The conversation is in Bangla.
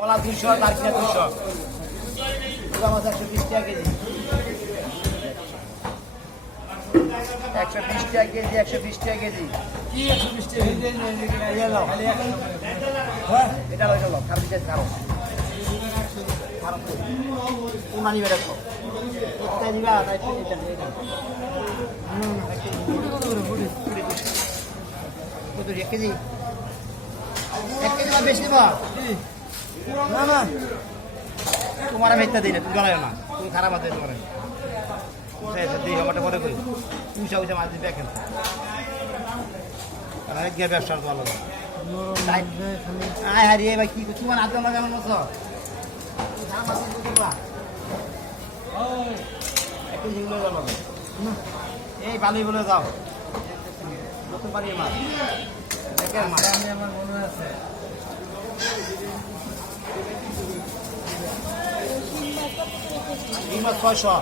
কলা 200, তারকিনা 200, পুরা মাছ 120 টাকা কেজি, 120 টাকা কেজি, 120 টাকা কেজি। কি 120 টাকা কেজি? এটা লইলো খারাপ দিতে খারাপ খারাপ কোনা নিবে দেখো এটা দিবা তাই এটা কত এক কেজি বা বেশি দিবা না না তোমার আমি এটা দিই না তুমি জানাই না তুমি খারাপ আছে তোমার দিই আমারটা পরে কই পয়সা পয়সা মাছ দিবে কেন আর এক ব্যবসা ভালো আয় হারিয়ে ভাই কি তোমার হাতে আমার কেমন মতো এই বালি বলে যাও নতুন বাড়ি মাছ আমার মনে আছে এই মাছ 600